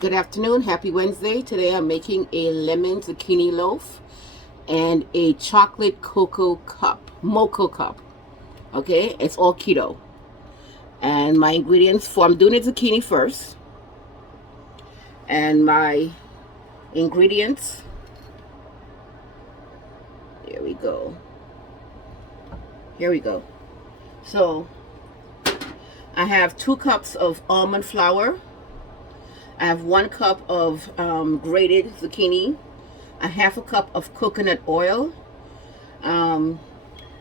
Good afternoon, happy Wednesday. Today I'm making a lemon zucchini loaf and a chocolate cocoa cup, mocha cup. Okay, it's all keto. And my ingredients for, I'm doing the zucchini first. And my ingredients, here we go. Here we go. So I have 2 cups of almond flour. I have 1 cup of grated zucchini, a half a cup of coconut oil, a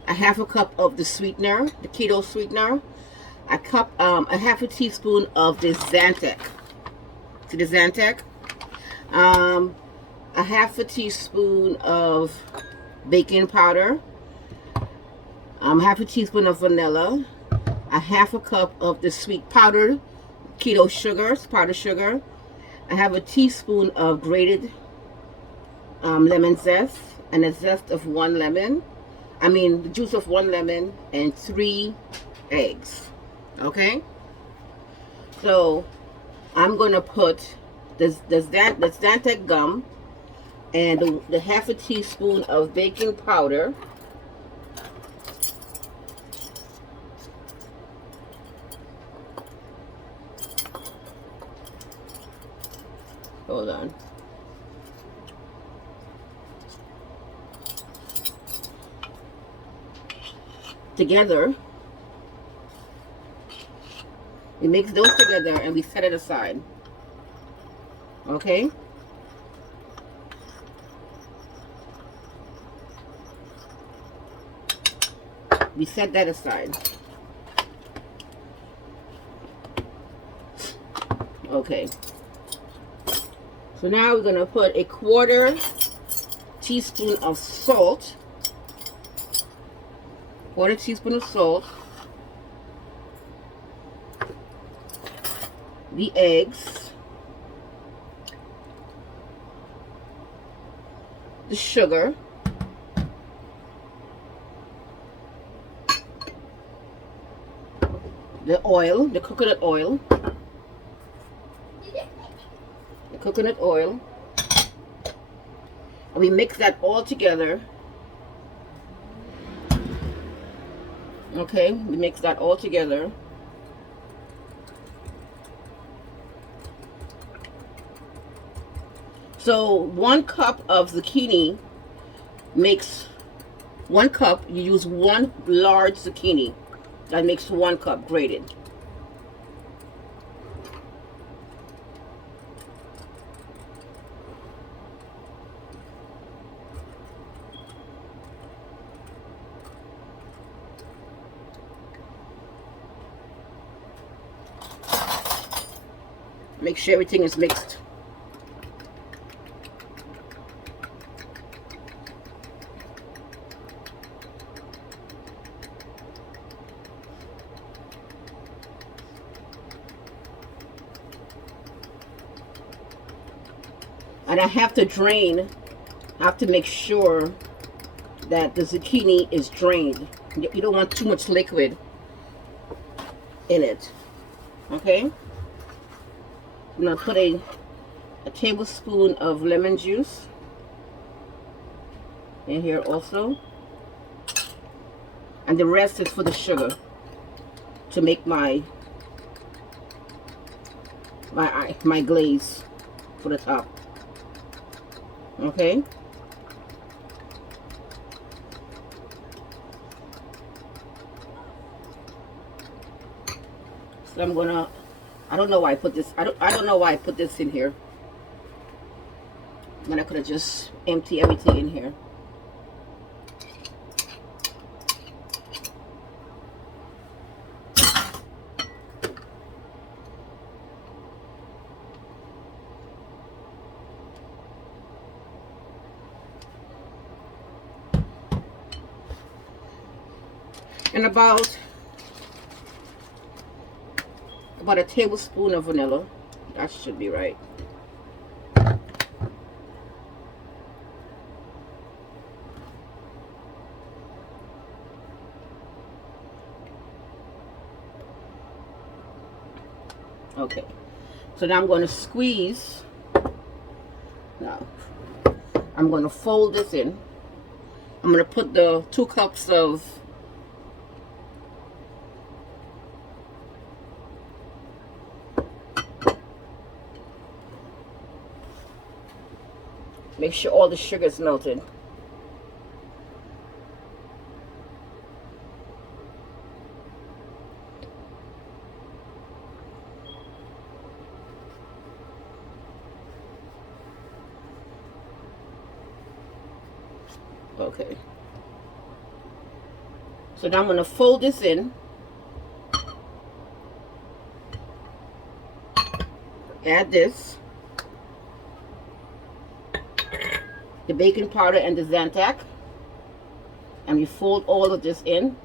half a cup of the sweetener, the keto sweetener, a half a teaspoon of the Zantac. See the Zantac? A half a teaspoon of baking powder, half a teaspoon of vanilla, a half a cup of the sweet powdered keto sugar, powdered sugar. I have a teaspoon of grated lemon zest and the zest of 1 lemon. The juice of 1 lemon and 3 eggs. Okay? So I'm going to put the Zantac gum and the half a teaspoon of baking powder. Hold on. Together. We mix those together and we set it aside. Okay? We set that aside. Okay. So now we're going to put a 1/4 teaspoon of salt. 1/4 teaspoon of salt. The eggs. The sugar. The oil, the coconut oil. Coconut oil, and we mix that all together. Okay, we mix that all together. So 1 cup of zucchini makes 1 cup. You use 1 large zucchini. That makes 1 cup grated. Make sure everything is mixed. And I have to drain. I have to make sure that the zucchini is drained. You don't want too much liquid in it. Okay? I'm going to put a tablespoon of lemon juice in here also. And the rest is for the sugar to make my glaze for the top. Okay? So I'm gonna, I don't know why I put this. I don't know why I put this in here. When I could have just emptied everything in here. And about a tablespoon of vanilla. That should be right. Okay. So now I'm going to squeeze. Now I'm going to fold this in. I'm going to put the 2 cups of make sure all the sugar is melted. Okay. So now I'm going to fold this in. Add this. The baking powder and the Zantac. And we fold all of this in.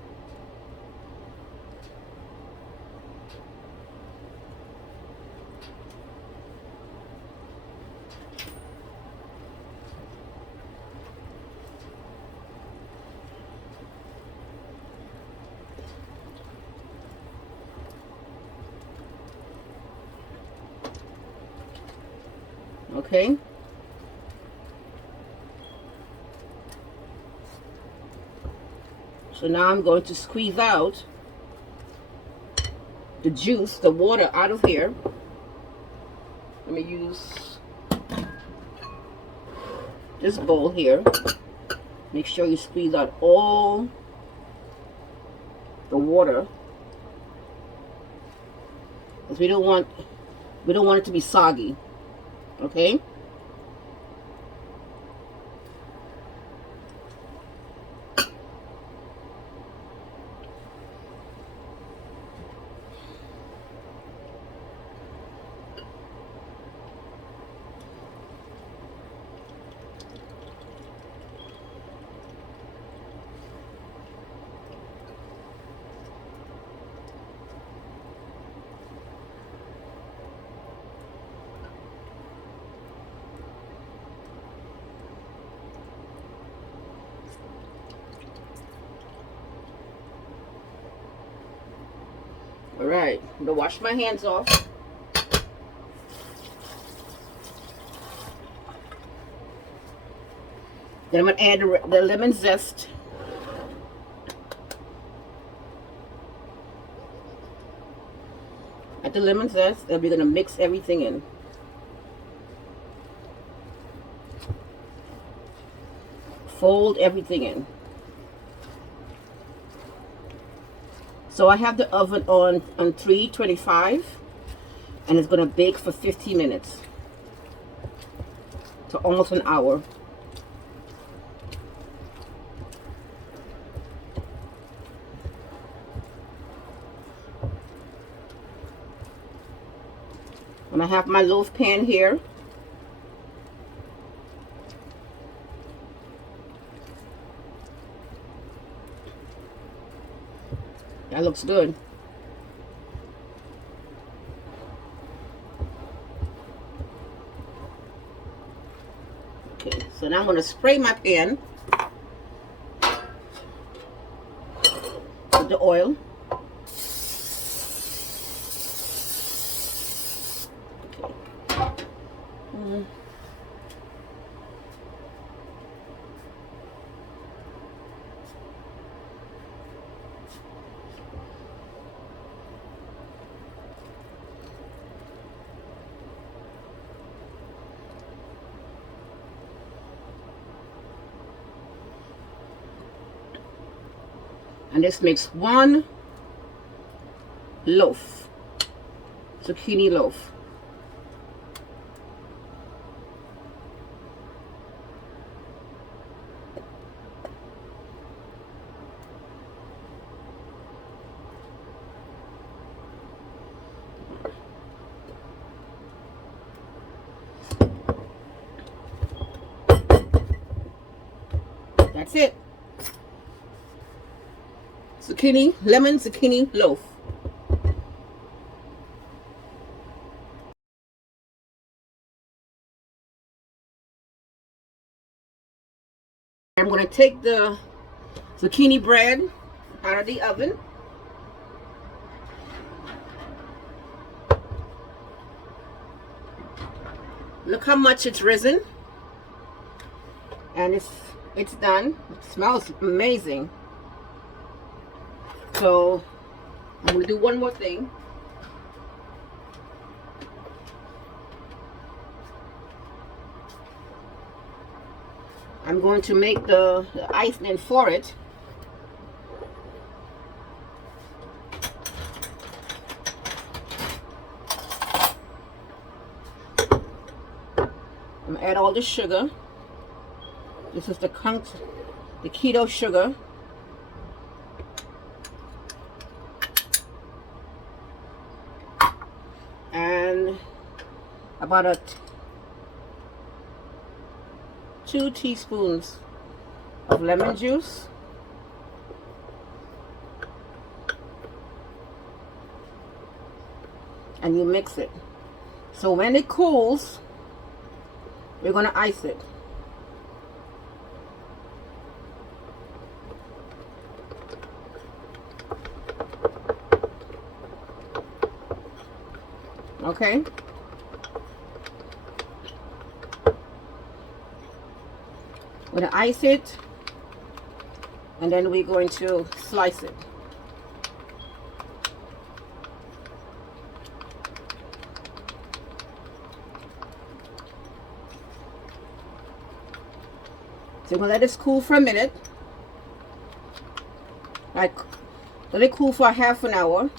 Okay. So now I'm going to squeeze out the juice, the water out of here. Let me use this bowl here. Make sure you squeeze out all the water, because we don't want it to be soggy. Okay? All right, I'm gonna wash my hands off. Then I'm gonna add the lemon zest. Add the lemon zest, and we're gonna mix everything in. Fold everything in. So I have the oven on 325, and it's gonna bake for 15 minutes to almost an hour. And I have my loaf pan here. That looks good. Okay, so now I'm going to spray my pan with the oil. Okay. And this makes 1 loaf, zucchini loaf. That's it. Zucchini, lemon zucchini loaf. I'm going to take the zucchini bread out of the oven. Look how much it's risen. And it's done. It smells amazing. So I'm gonna do one more thing. I'm going to make the icing for it. I'm gonna add all the sugar. This is the keto sugar. And about 2 teaspoons of lemon juice. And you mix it. So when it cools, we're going to ice it. Okay? We're going to ice it, and then we're going to slice it. So we're going to let this cool for a minute. Like, let it cool for half an hour, and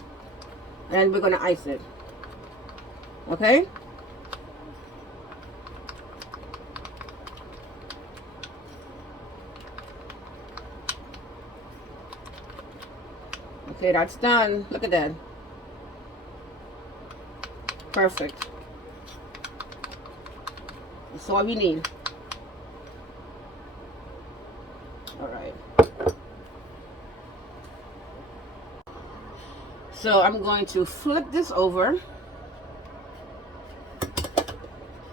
then we're going to ice it. Okay? Okay, that's done. Look at that. Perfect. That's all we need. All right. So I'm going to flip this over.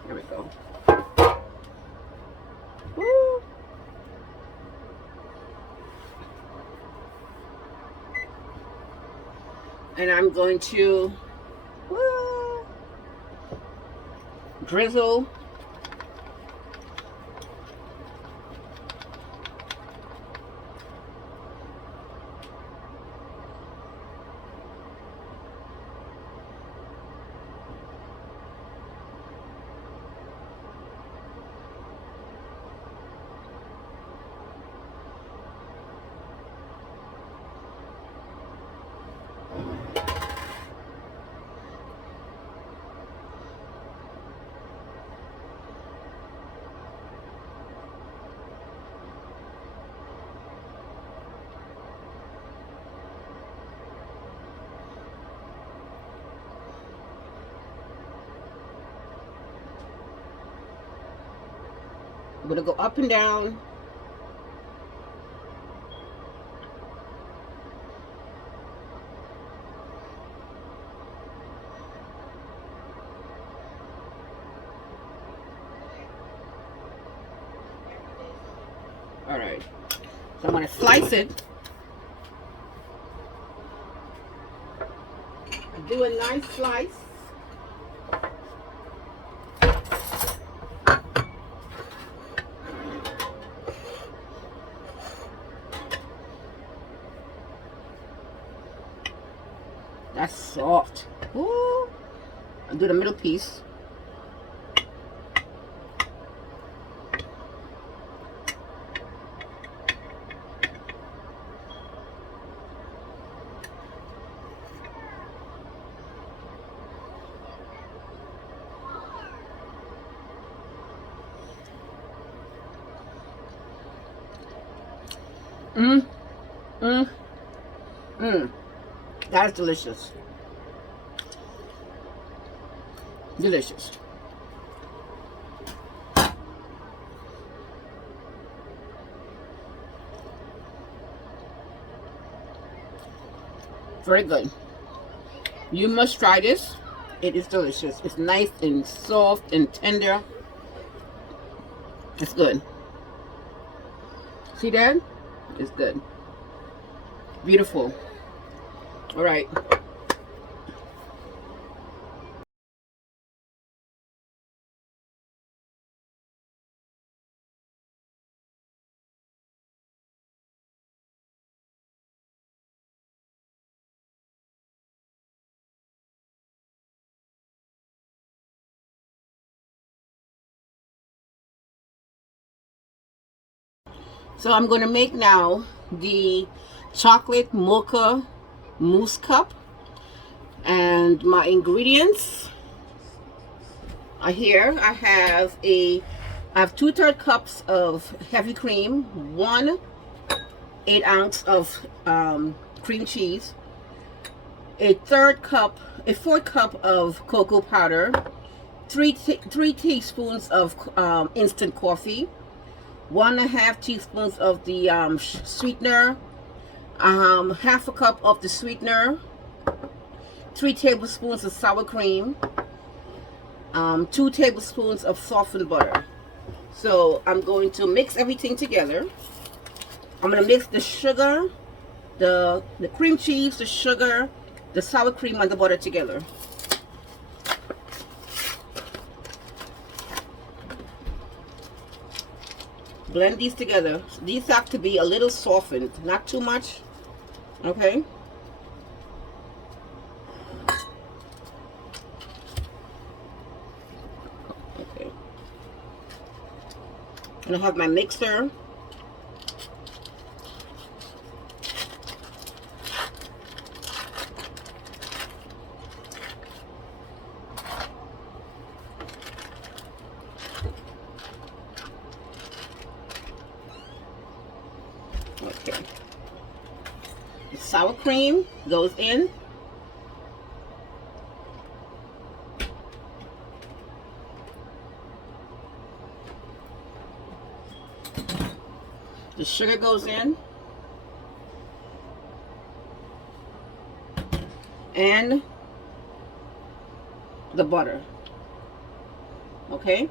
There we go. Woo. And I'm going to drizzle I'm going to go up and down. All right. So I'm going to slice it. Do a nice slice. That's soft. Ooh. I'll do the middle piece. That is delicious. Delicious. Very good. You must try this. It is delicious. It's nice and soft and tender. It's good. See that? It's good. Beautiful. All right. So I'm going to make now the chocolate mocha mousse cup. And my ingredients are here. I have 2/3 cups of heavy cream, 1 8-ounce of cream cheese, a 4th cup of cocoa powder, 3 teaspoons of instant coffee, 1.5 teaspoons of the sweetener, 1/2 cup of the sweetener, 3 tablespoons of sour cream, 2 tablespoons of softened butter. So I'm going to mix everything together. I'm going to mix the sugar, the cream cheese, the sugar, the sour cream, and the butter together. Blend these together. These have to be a little softened, not too much. Okay? Okay. And I have my mixer. Okay. The sour cream goes in. The sugar goes in. And the butter. Okay?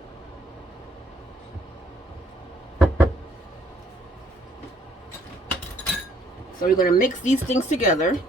So we're going to mix these things together.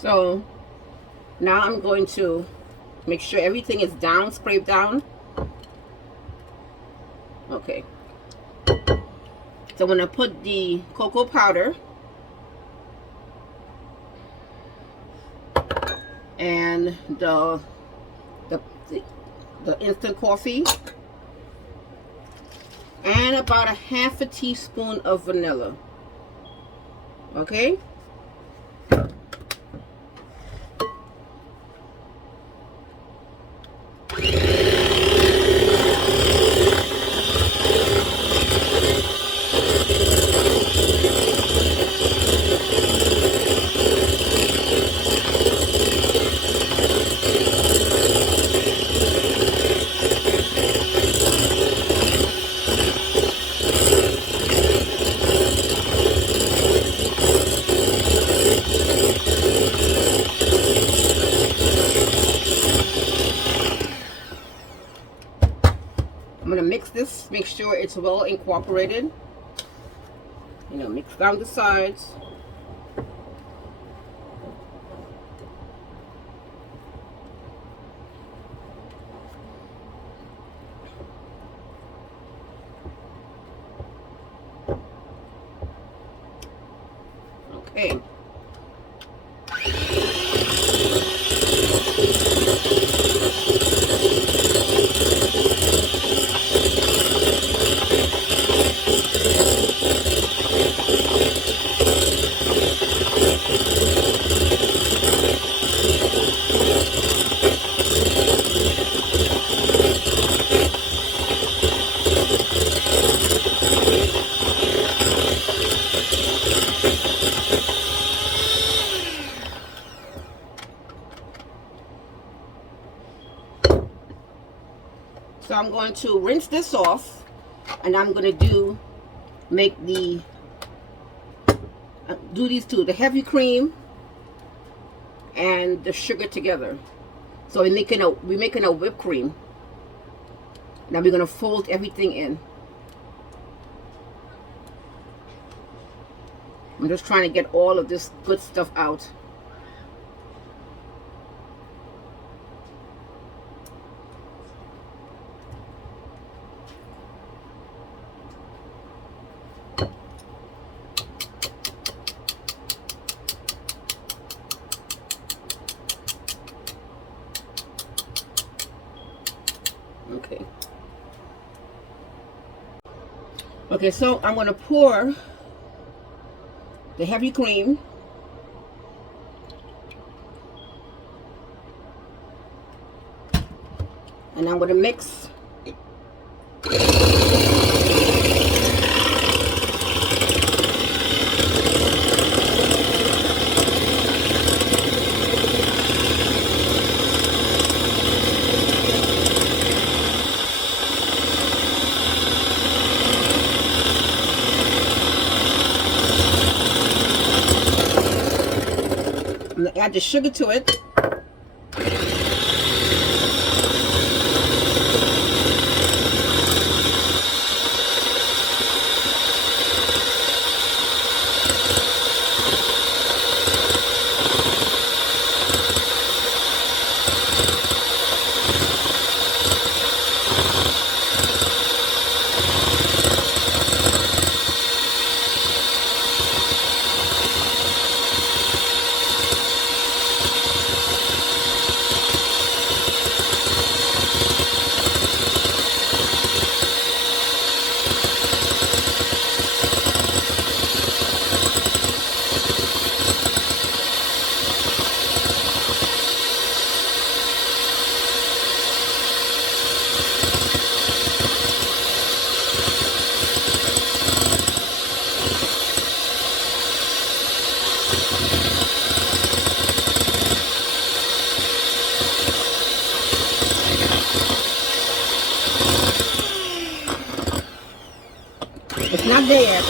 So now I'm going to make sure everything is down, scraped down. Okay. So I'm going to put the cocoa powder and the instant coffee and about 1/2 teaspoon of vanilla. Okay? I'm going to mix this, make sure it's well incorporated. You know, mix down the sides. Okay. I'm going to rinse this off, and I'm going to do these two, the heavy cream and the sugar together. So we're making a whipped cream. Now we're going to fold everything in. I'm just trying to get all of this good stuff out. Okay, so I'm going to pour the heavy cream. And I'm going to mix. I'm going to add the sugar to it. It's not there yet.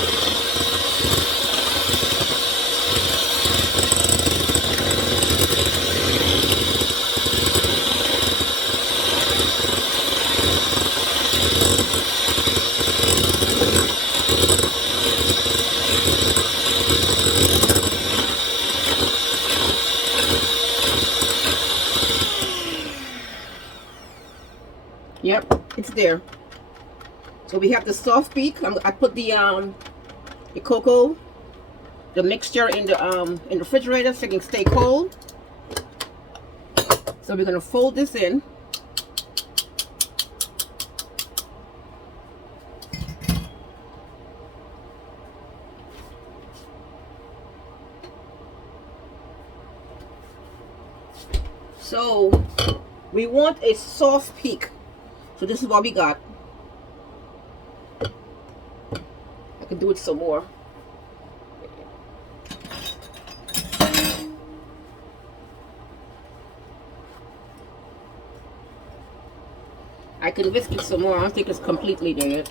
Yep, it's there. So we have the soft peak. I put the cocoa, the mixture in the refrigerator so it can stay cold. So we're gonna fold this in. So we want a soft peak. So this is what we got. I can do it some more. I can whisk it some more. I don't think it's completely there yet.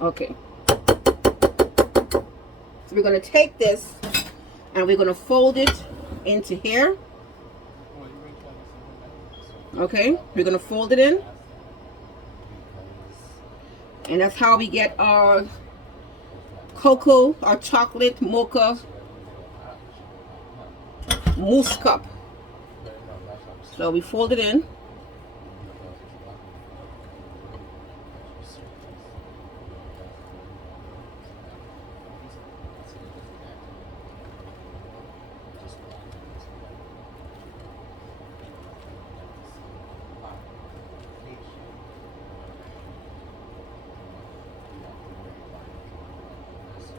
Okay. So we're going to take this and we're going to fold it into here. Okay, we're going to fold it in. And that's how we get our cocoa, our chocolate mocha mousse cup. So we fold it in.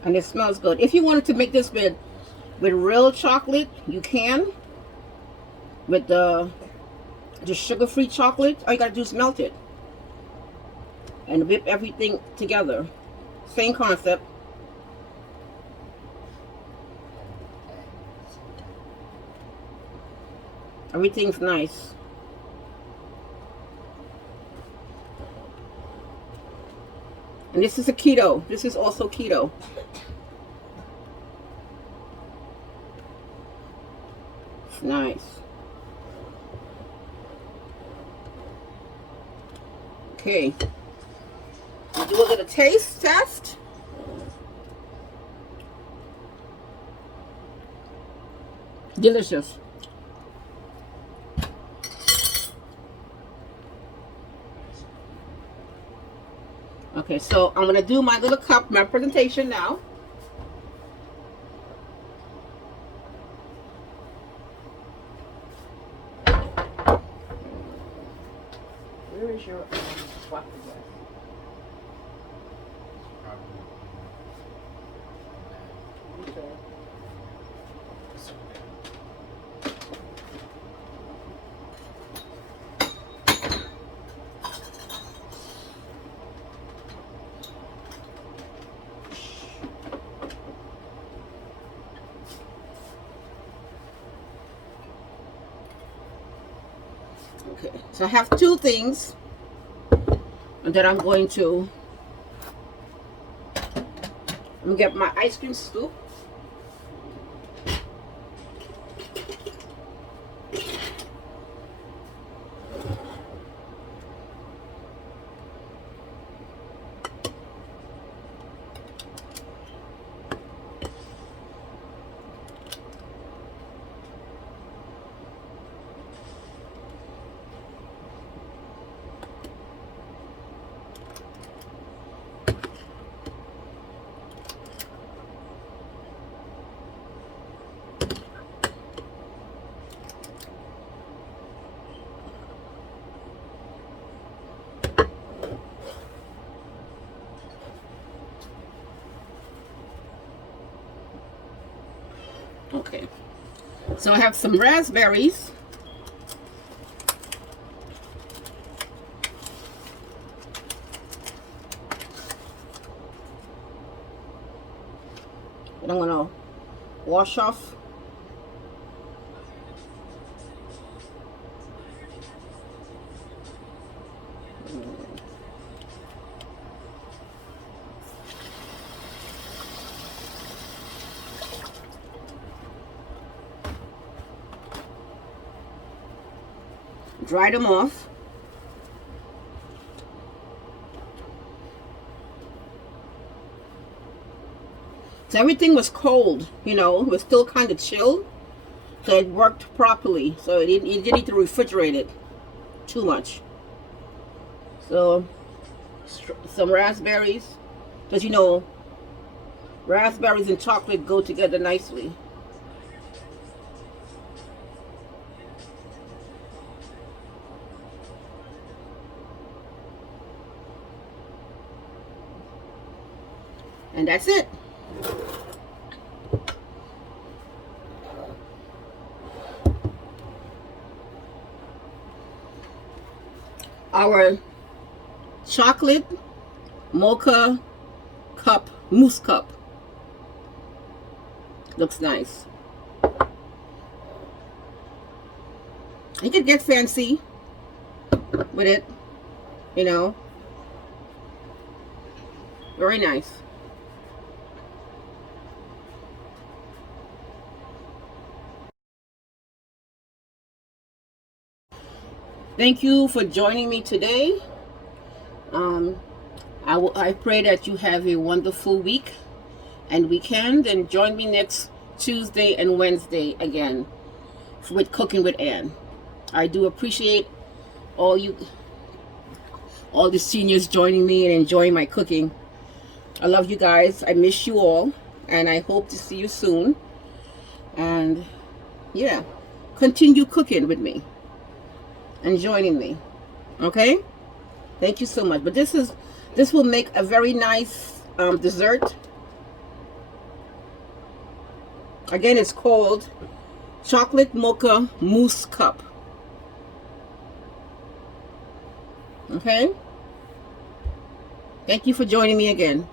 And it smells good. If you wanted to make this with real chocolate, you can. With the sugar-free chocolate, all you gotta do is melt it and whip everything together. Same concept. Everything's nice. And this is a keto. This is also keto. It's nice. Okay. We'll do a little taste test. Delicious. Okay, so I'm gonna do my little cup, my presentation now. Where is your waffle glass? Okay. Okay, so I have two things that I'm going to get my ice cream scoop. Okay, so I have some raspberries. And I'm gonna wash off. Dry them off. So everything was cold, you know, it was still kind of chill. So it worked properly. So you didn't need to refrigerate it too much. So some raspberries, because you know, raspberries and chocolate go together nicely. And that's it. Our chocolate mocha cup, mousse cup. Looks nice. You could get fancy with it, you know. Very nice. Thank you for joining me today. I pray that you have a wonderful week and weekend, and join me next Tuesday and Wednesday again with Cooking with Ann. I do appreciate all the seniors joining me and enjoying my cooking. I love you guys. I miss you all, and I hope to see you soon. And yeah, continue cooking with me and joining me. Okay, thank you so much. But this will make a very nice dessert. Again, it's called chocolate mocha mousse cup. Okay, thank you for joining me again.